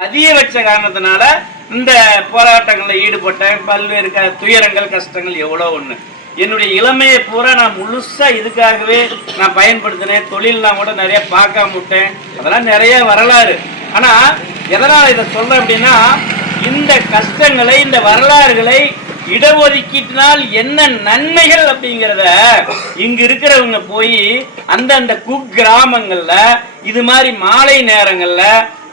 அதிகபட்ச காரணத்தினால இந்த போராட்டங்களில் ஈடுபட்டேன் பல்வேறு க துயரங்கள் கஷ்டங்கள் எவ்வளோ ஒன்று என்னுடைய இளமையை பூரா நான் முழுசாக இதுக்காகவே நான் பயன்படுத்தினேன். தொழில்லாம் கூட நிறைய பார்க்காம விட்டேன். அதெல்லாம் நிறைய வரலாறு. ஆனால் எதனால் இதை சொல்கிறேன் அப்படின்னா இந்த கஷ்டங்களை இந்த வரலாறுகளை இடஒதுக்கீட்டினால் என்ன நன்மைகள் அப்படிங்கிறத இங்க இருக்கிறவங்க போய் அந்தந்த குக்கிராமங்கள்ல இது மாதிரி மாலை நேரங்கள்ல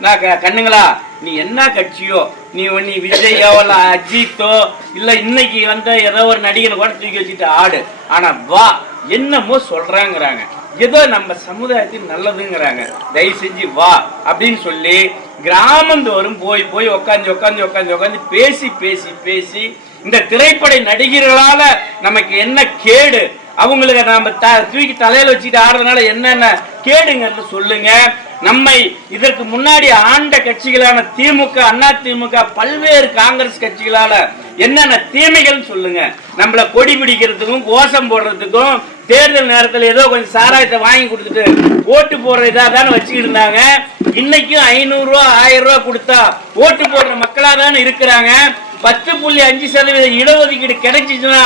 நான் க- கண்ணுங்களா நீ என்ன கட்சியோ நீ நீ விஜயோ இல்ல அஜித்தோ இல்ல இன்னைக்கு வந்த ஏதோ ஒரு நடிகனை கூட தூக்கி வச்சுட்டு ஆடு. ஆனா வா என்னமோ சொல்றாங்கிறாங்க. ஏதோ நம்ம சமுதாயத்துக்கு நல்லதுங்கிறாங்க. தயவு செஞ்சு வா அப்படின்னு சொல்லி கிராமந்தோறும் போய் போய் உட்காந்து உட்காந்து உட்காந்து உட்காந்து பேசி பேசி பேசி இந்த திரைப்பட நடிகர்களால நமக்கு என்ன கேடு? அவங்களுக்கு நாம த- தூக்கி தலையில வச்சுட்டு ஆடுறதுனால என்னென்ன கேடுங்கன்னு சொல்லுங்க. நம்மை இதற்கு முன்னாடி ஆண்ட கட்சிகளான திமுக அண்ணா திமுக பல்வேறு காங்கிரஸ் கட்சிகளால என்னென்ன தீமைகள் சொல்லுங்க. நம்மள கொடி பிடிக்கிறதுக்கும் கோஷம் போடுறதுக்கும் தேர்தல் நேரத்தில் ஏதோ கொஞ்சம் சாராயத்தை வாங்கி கொடுத்துட்டு ஓட்டு போடுற இதாக தானே வச்சுக்கிட்டு இருந்தாங்க. இன்னைக்கும் ஐநூறு ரூபா ஆயிரம் ரூபா கொடுத்தா ஓட்டு போடுற மக்களாக தானே இருக்கிறாங்க. பத்து புள்ளி அஞ்சு சதவீத இடஒதுக்கீடு கிடைச்சிச்சுன்னா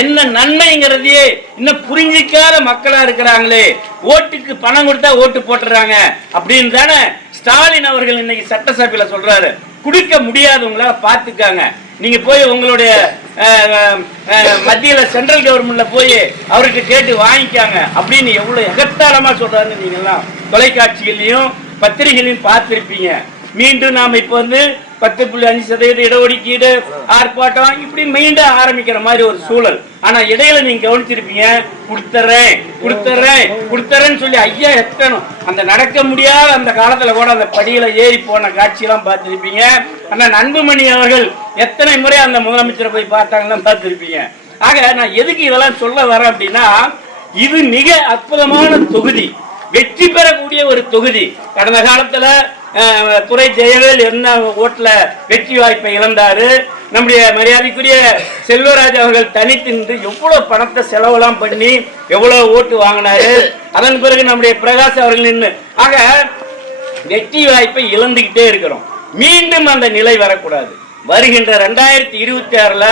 என்ன நன்மைங்கிறதையே இன்னும் புரிஞ்சிக்காத மக்களா இருக்கிறாங்களே. ஓட்டுக்கு பணம் கொடுத்தா ஓட்டு போட்டுறாங்க. அப்படின்னு தானே ஸ்டாலின் அவர்கள் இன்னைக்கு சட்டசபையில சொல்றாரு. கொடுக்க முடியாதவங்களால பாத்துக்காங்க. நீங்க போய் உங்களுடைய மத்தியில சென்ட்ரல் கவர்மெண்ட்ல போய் அவர்கிட்ட கேட்டு வாங்கிக்காங்க. அப்படின்னு எவ்வளவு எகத்தாளமா சொல்றாருன்னு நீங்க எல்லாம் தொலைக்காட்சிகள்லயும் பத்திரிகைகளையும் பார்த்திருப்பீங்க. மீண்டும் நாம இப்ப வந்து பத்து புள்ளி அஞ்சு சதவீத இடஒதுக்கீடு ஆர்ப்பாட்டம் இப்படி மீண்டும் ஆரம்பிக்கிற மாதிரி ஒரு சூழல். ஆனா இடையில நீங்க கவனிச்சிருப்பீங்க கொடுத்துறேன் கொடுத்துறேன் கொடுத்துறேன்னு சொல்லி ஐயா எத்தனும். அந்த நடக்க முடியாத அந்த காலத்துல கூட அந்த படியில ஏறி போன காட்சியெல்லாம் பார்த்திருப்பீங்க. ஆனா நண்புமணி அவர்கள் எத்தனை முறை அந்த முதலமைச்சரை போய் பார்த்தாங்கன்னு பார்த்திருப்பீங்க. ஆக நான் எதுக்கு இதெல்லாம் சொல்ல வரேன் அப்படின்னா இது மிக அற்புதமான தொகுதி. வெற்றி பெறக்கூடிய ஒரு தொகுதி. கடந்த காலத்துல துறை துரை ஜெயவேல் என்ன ஓட்டில் வெற்றி வாய்ப்பை இழந்தாரு? நம்முடைய மரியாதைக்குரிய செல்வராஜ் அவர்கள் தனித்து நின்று பணத்தை செலவெல்லாம் பண்ணி எவ்வளோ ஓட்டு வாங்கினாரு? அதன் பிறகு நம்முடைய பிரகாஷ் அவர்கள் நின்று. ஆக வெற்றி வாய்ப்பை இழந்துக்கிட்டே இருக்கிறோம். மீண்டும் அந்த நிலை வரக்கூடாது. வருகின்ற ரெண்டாயிரத்தி இருபத்தி ஆறில்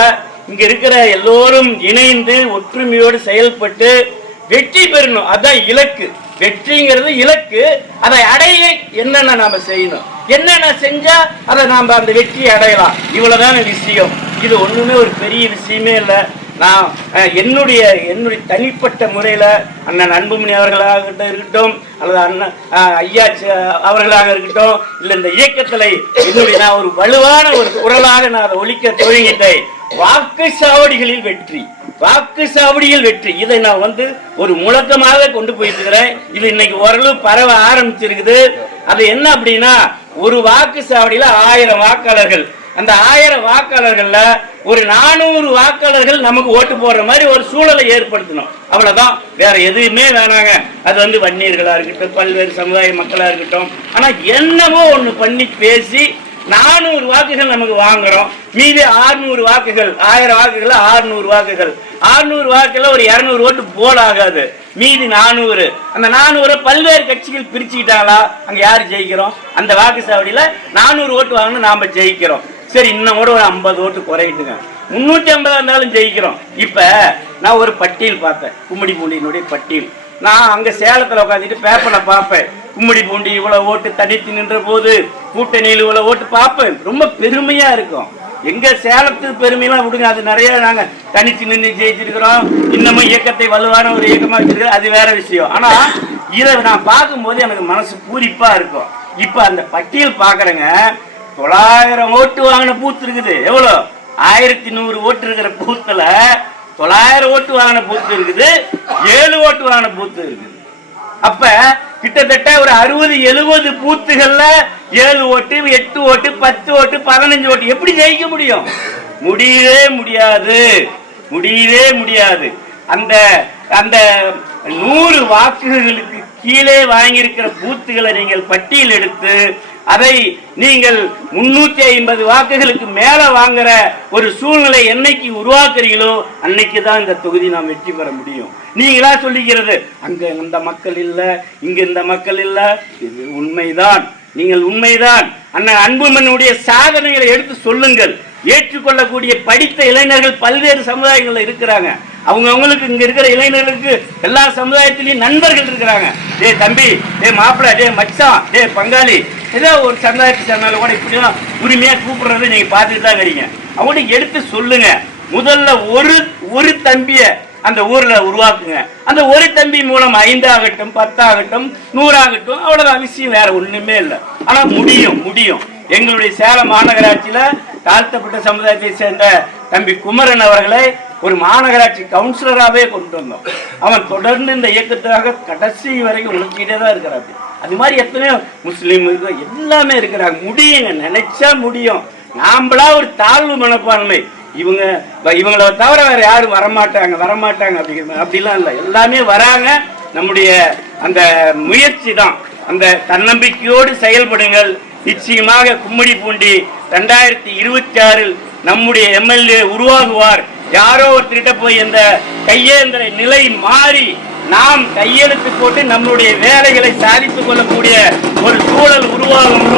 இங்கே இருக்கிற எல்லோரும் இணைந்து ஒற்றுமையோடு செயல்பட்டு வெற்றி பெறணும். அதுதான் இலக்கு. வெற்றிங்கிறது இலக்கு. அதை அடைய என்னென்ன நாம செய்யணும்? என்னென்ன செஞ்சா அதை நாம அந்த வெற்றியை அடையலாம்? இவ்வளவுதான விஷயம். இது ஒண்ணுமே ஒரு பெரிய விஷயமே இல்லை. நான் என்னுடைய என்னுடைய தனிப்பட்ட முறையில் அண்ணன் அன்புமணி அவர்களாக இருக்கட்டும் அல்லது அண்ணன் ஐயா ச- அவர்களாக இருக்கட்டும் இல்லை இந்த இயக்கத்தில் என்னுடைய நான் ஒரு வலுவான ஒரு குரலாக நான் அதை ஒழிக்க துவங்கிட்டேன். வாக்கு சாவடிகளில் வெற்றி. வாக்கு சாவடியில் வெற்றி. இதை நான் வந்து ஒரு முழக்கமாக கொண்டு போயிட்டு இருக்கிறேன் இது இன்னைக்கு ஓரளவு பரவ ஆரம்பிச்சிருக்குது. அது என்ன அப்படின்னா ஒரு வாக்கு சாவடியில ஆயிரம் வாக்காளர்கள். அந்த ஆயிரம் வாக்காளர்கள்ல ஒரு நானூறு வாக்காளர்கள் நமக்கு ஓட்டு போடுற மாதிரி ஒரு சூழலை ஏற்படுத்தணும். அவ்வளவுதான். வேற எதுவுமே வேணாங்க. அது வந்து வன்னியர்களா இருக்கட்டும் பல்வேறு சமுதாய மக்களா இருக்கட்டும். ஆனா என்னமோ ஒண்ணு பண்ணி பேசி நானூறு வாக்குகள் நமக்கு வாங்குறோம். மீதி ஆறுநூறு வாக்குகள் ஆயிரம் வாக்குகள் ஆறுநூறு வாக்குகள். ஆறுநூறு வாக்குல ஒரு இருநூறு ஓட்டு போல் ஆகாது மீதி நானூறு. அந்த நானூறு பல்வேறு கட்சிகள் பிரிச்சுக்கிட்டாங்களா? அங்க யாரு ஜெயிக்கிறோம்? அந்த வாக்கு சாவடியில நானூறு ஓட்டு வாங்கணும் நாம ஜெயிக்கிறோம். சரி இன்னும் கூட ஒரு ஐம்பது ஓட்டு குறையிட்டுங்க. முன்னூத்தி ஐம்பதா இருந்தாலும் ஜெயிக்கிறோம். இப்ப நான் ஒரு பட்டியல் பார்த்தேன் கும்மிடி பூண்டியினுடைய பட்டியல். நான் அங்க சேலத்துல உட்காந்துட்டு பேப்பரை பார்ப்பேன். கும்மிடி பூண்டி இவ்வளவு ஓட்டு தனித்து நின்ற போது கூட்டணியில் உள்ள ஓட்டு பார்ப்பேன். ரொம்ப பெருமையா இருக்கும். எங்க சேலத்து பெருமையெல்லாம் விடுங்க. அது நிறைய நாங்க தனிச்சு நின்று ஜெயிச்சிருக்கிறோம். இன்னமும் இயக்கத்தை வலுவான ஒரு இயக்கமா வச்சிருக்கிறோம் அது வேற விஷயம். ஆனா இதை நான் பார்க்கும்போது எனக்கு மனசு பூரிப்பா இருக்கும். இப்ப அந்த பட்டியல் பாக்குறேங்க தொள்ளாயிரம் ஓட்டு வாங்கின பூத்து இருக்குது. எவ்வளோ ஆயிரத்தி நூறு ஓட்டு இருக்கிற பூத்துல தொள்ளாயிரம் ஓட்டு வாங்கின பூத்து இருக்குது. ஏழு ஓட்டு வாங்கின பூத்து இருக்குது. அப்ப கிட்டத்தட்ட ஒரு அறுபது எழுபது பூத்துகள்ல ஏழு ஓட்டு எட்டு ஓட்டு பத்து ஓட்டு பதினஞ்சு ஓட்டு. எப்படி ஜெயிக்க முடியும்? முடியவே முடியாது. முடியவே முடியாது. அந்த அந்த நூறு வாக்குகளுக்கு கீழே வாங்கியிருக்கிற பூத்துகளை நீங்கள் பட்டியல் எடுத்து அதை நீங்கள் முன்னூத்தி ஐம்பது வாக்குகளுக்கு மேல வாங்குற ஒரு சூழ்நிலை என்னைக்கு உருவாக்குறீங்களோ அன்னைக்கு தான் இந்த தொகுதி நாம் வெற்றி பெற முடியும். நீங்களா சொல்லிக்கிறது அங்க இந்த மக்கள் இல்ல இங்க இந்த மக்கள் இல்ல. இது உண்மைதான். நீங்கள் உண்மைதான். அண்ணன் அன்புமனுடைய சாதனைகளை எடுத்து சொல்லுங்கள். ஏற்றுக்கொள்ளக்கூடிய படித்த இளைஞர்கள் பல்வேறு சமுதாயங்களில் இருக்கிறாங்க. அவங்க அவங்களுக்கு இங்க இருக்கிற இளைஞர்களுக்கு எல்லா சமுதாயத்திலையும் நண்பர்கள் இருக்கிறாங்க. டேய் தம்பி டே மாப்பிள்ள டேய் மச்சான் டேய் பங்காளி ஏதோ ஒரு சமுதாயத்தை சேர்ந்தாலும் கூட இப்படிலாம் உரிமையா கூப்பிடுறது நீங்க பார்த்துட்டு தான் இருக்கீங்க. அவங்கள்ட்ட எடுத்து சொல்லுங்க. முதல்ல ஒரு ஒரு தம்பியை அந்த ஊர்ல உருவாக்குங்க. அந்த ஒரு தம்பி மூலம் ஐந்தாகட்டும் பத்தாகட்டும் நூறாகட்டும் அவ்வளவுதான் விஷயம் வேற ஒண்ணுமே இல்லை. ஆனா முடியும் முடியும். எங்களுடைய சேலம் மாநகராட்சியில தாழ்த்தப்பட்ட சமுதாயத்தை சேர்ந்த தம்பி குமரன் அவர்களை ஒரு மாநகராட்சி கவுன்சிலராகவே கொண்டு வந்தோம். அவன் தொடர்ந்து இந்த இயக்கத்துக்காக கடைசி வரைக்கும் உழைச்சிக்கிட்டே தான் இருக்கிறாரு. அது மாதிரி எத்தனையோ முஸ்லீம் எல்லாமே இருக்கிறாங்க. முடியுங்க நினைச்சா முடியும். நாம்பளா ஒரு தாழ்வு மனப்பான்மை. இவங்க இவங்கள தவிர வேற யாரும் வரமாட்டாங்க வரமாட்டாங்க அப்படிங்கிற அப்படிலாம் இல்லை. எல்லாமே வராங்க. நம்முடைய அந்த முயற்சி தான். அந்த தன்னம்பிக்கையோடு செயல்படுங்கள். நிச்சயமாக கும்மிடி பூண்டி ரெண்டாயிரத்தி இருபத்தி ஆறில் நம்முடைய எம்எல்ஏ உருவாகுவார். யாரோ ஒருத்தர்கிட்ட போய் இந்த கையேந்திர நிலை மாறி நாம் கையெழுத்து போட்டு நம்மளுடைய வேலைகளை சாதித்துக் கொள்ளக்கூடிய ஒரு சூழல் உருவாகும்